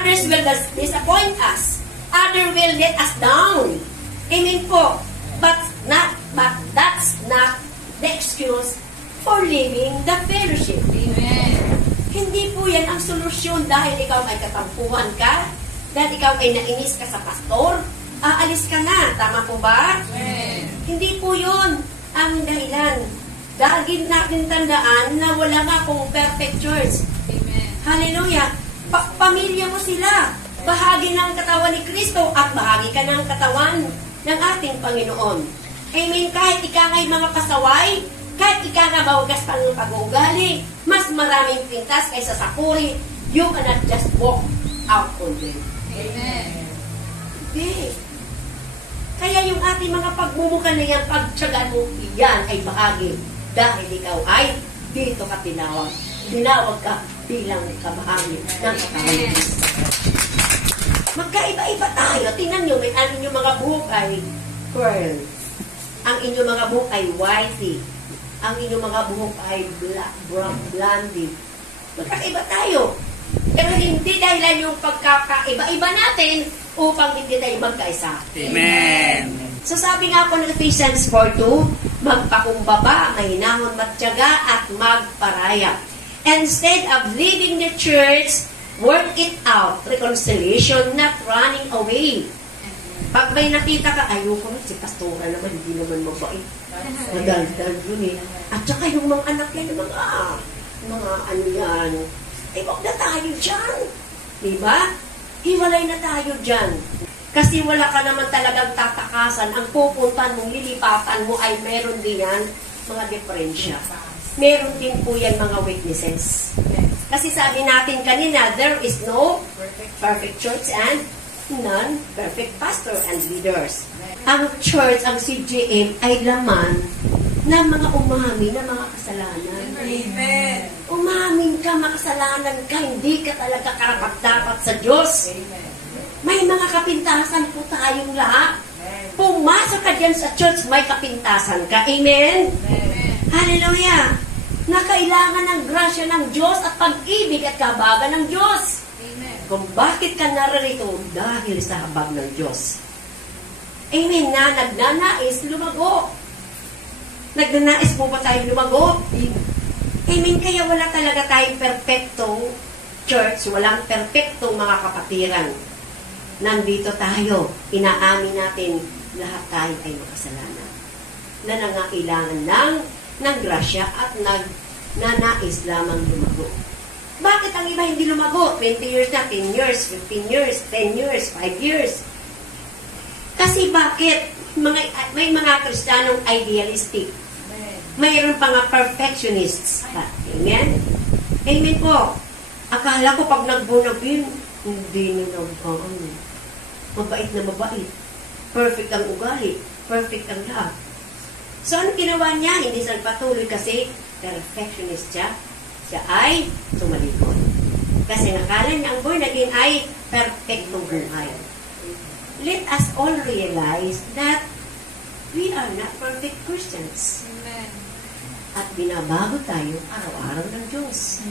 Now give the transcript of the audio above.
Others will disappoint us. Others will let us down. Amen po. But that's not the excuse for leaving the fellowship. Amen. Hindi po yan ang solusyon dahil ikaw ay katampuhan ka, dahil ikaw ay nainis ka sa pastor, aalis ka na. Tama po ba? Amen. Hindi po yun ang dahilan. Dahil natin tandaan na wala nga pong perfect church. Amen. Hallelujah. Pamilya mo sila. Bahagi ng katawan ni Kristo at bahagi ka ng katawan ng ating Panginoon. Amen. Kahit ika nga'y mga pasaway, kahit ika nga mawagas pang pag-uugali, mas maraming pintas kaysa sa puri, you cannot just walk out on them. Amen. Hindi. Kaya yung ating mga pagmumukan na yan, pagtsagaan mo, yan ay bahagi. Dahil ikaw ay dito ka tinawag. Tinawag ka bilang kabahagi ng katawan. Magkaiba-iba tayo. Tingnan nyo, may ano yung mga buhok ay curl. Ang inyong mga buhok ay whitey. Ang inyong mga buhok ay blondie. Magkaiba tayo. Pero hindi dahilan yung pagkakaiba-iba natin upang hindi tayo magkaisa. Amen. So sabi nga po ng Ephesians 4:2, magpakumbaba, mahinahon, matyaga at magparaya. Instead of leaving the church, work it out. Reconciliation, not running away. Pag may nakita ka, ayoko na, si pastora naman, hindi naman mabait. Madaldal yun eh. At saka yung mga anak yan, mga ano yan, wag na tayo dyan. Diba? Hiwalay na tayo dyan. Kasi wala ka naman talagang tatakasan. Ang pupuntan mong lilipatan mo ay meron din yan mga diferensya. Meron din po yan mga weaknesses. Kasi sabi natin kanina, there is no perfect church and non-perfect pastor and leaders. Ang church, ang CJM ay laman ng mga umami na mga kasalanan. Amen. Umamin ka, makasalanan ka, hindi ka talaga karapat-dapat sa Diyos. May mga kapintasan po tayong lahat. Pumasok ka dyan sa church, may kapintasan ka. Amen? Amen. Hallelujah! Na kailangan ng grasya ng Diyos at pag-ibig at kahabagan ng Diyos. Amen. Kung bakit ka narito dahil sa habag ng Diyos. Amen na nagnanais lumago. Nagnanais po ba tayo lumago? Amen. Kaya wala talaga tayong perfectong church, walang perfectong mga kapatiran. Nandito tayo, inaamin natin, lahat tayo ay makasalanan. Na nangailangan ng grasya at nagnanais lamang lumago. Bakit ang iba hindi lumago? 20 years na, 10 years, 15 years, 10 years, 5 years. Kasi bakit? May mga Kristiyanong idealistic. Mayroon pa nga perfectionists. Amen? Amen po. Akala ko pag nagbunagin, hindi nila mabait na mabait. Perfect ang ugali. Perfect ang lahat. So, ano ginawa niya? Hindi siya patuloy kasi perfectionist siya. Siya ay tumalikod. Kasi nakala niya ang born again ay perfectong buhay. Let us all realize that we are not perfect Christians. Amen. At binabago tayo araw-araw ng Diyos.